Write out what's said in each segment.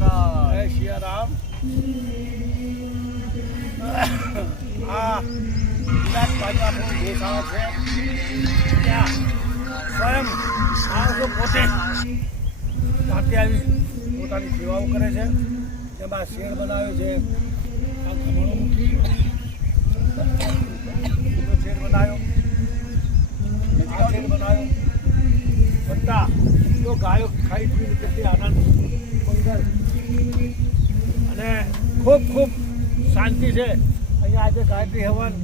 મહાકાલ. જય સિયારામ. આ વિરાટભાઈનું આપણું ગૌશાળા છે. ત્યાં સ્વયં માણસો પોતે જાતે આવી પોતાની સેવાઓ કરે છે. જેમાં શેડ બનાવે છે, આ ખમણો મૂકી શેડ બનાવ્યો, આ શેડ બનાવ્યો. બધા તો ગાયો ખાઈ પીને કેટલી આનંદ મંગળ અને ખૂબ ખૂબ શાંતિ છે. અહીંયા આજે ગાયત્રી હવન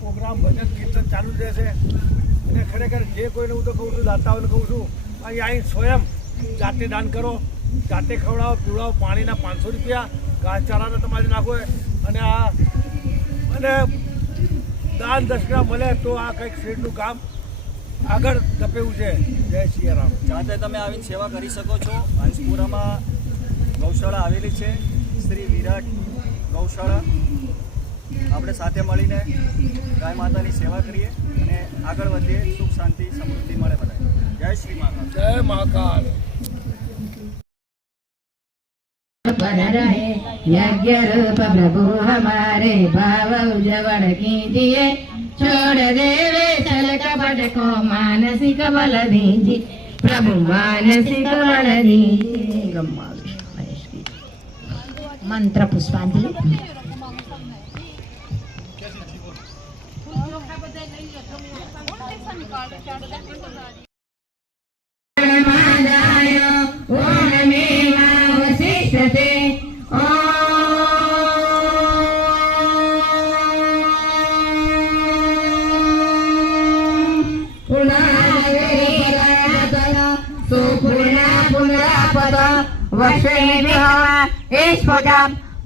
પ્રોગ્રામ ભજન કીર્તન ચાલુ જ રહેશે. અને ખરેખર જે કોઈને હું તો કહું છું, દાતાઓને કહું છું, અહીંયા અહીં સ્વયં જાતે દાન કરો, જાતે ખવડાવો, પીવડાવો. પાણીના 500 રૂપિયા, ઘાસચારાના તમારે નાખો. અને આ અને દાન દક્ષિણા મળે તો આ કંઈક શેઠનું કામ આગળ ધપેવું છે. જય સિયારામ. જાતે તમે આવીને સેવા કરી શકો છો. હંસપુરામાં ગૌશાળા આવેલી છે, શ્રી વિરાટ ગૌશાળા. આપણે સાથે મળીને ગાય માતાની સેવા કરીએ અને આગળ વધીએ. સુખ શાંતિ સમૃદ્ધિ મળે બધાય. જય શ્રી મહાકાલ. જય મહાકાલ. पर रहे यज्ञ रूप प्रभु हमारे भाव उज्जवल कीजिए छोड़ देवे छल कपट को मानसिक बल दीजिए प्रभु मानसिक बल दीजिए. मंत्र पुष्पांजलि.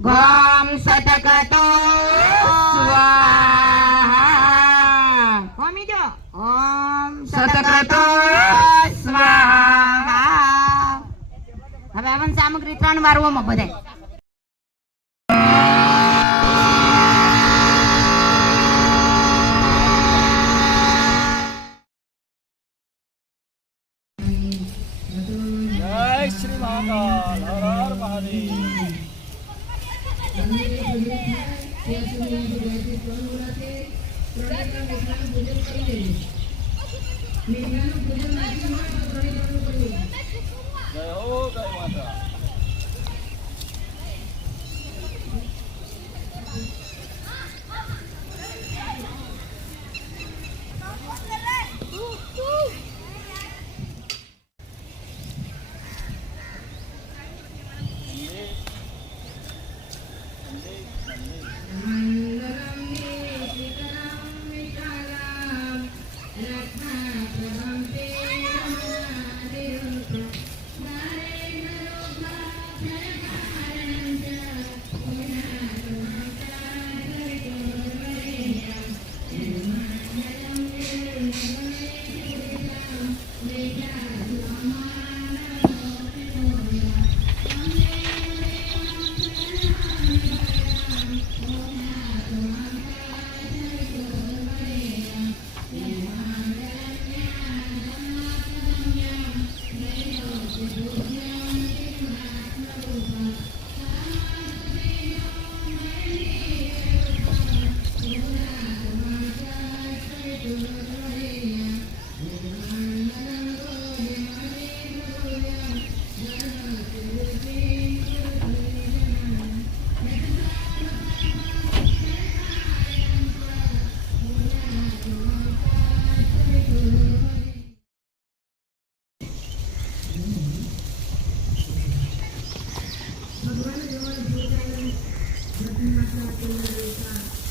Gom satakato swaha. Komijo. Om satakato swaha. હવે હવન સામગ્રી 3 વાર ઓમ બધાય. જય શ્રી મહાકાલ. હર હર મહાદેવ. જય હો ગાય માતા.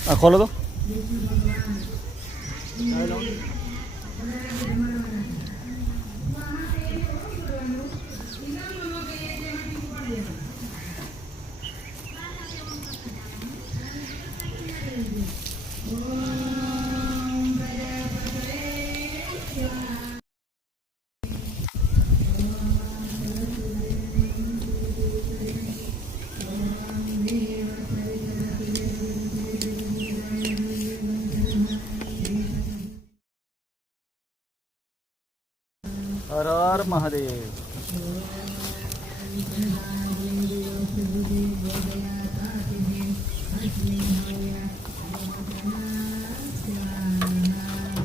આ ખોલો તો. હર હર મહાદેવ.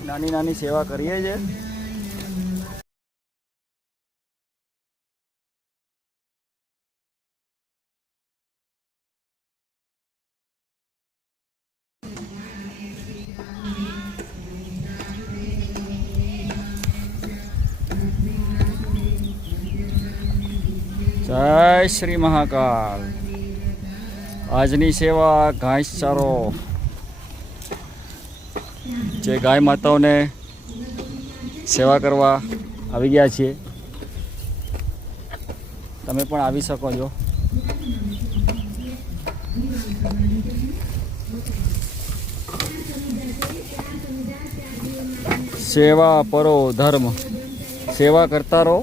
નાની નાની સેવા કરીએ છીએ. જય શ્રી મહાકાલ. આજની સેવા ઘાસચારો જે ગાય માતાઓને સેવા કરવા આવી ગયા છીએ. તમે પણ આવી શકો છો. સેવા પરો ધર્મ, સેવા કરતા રહો.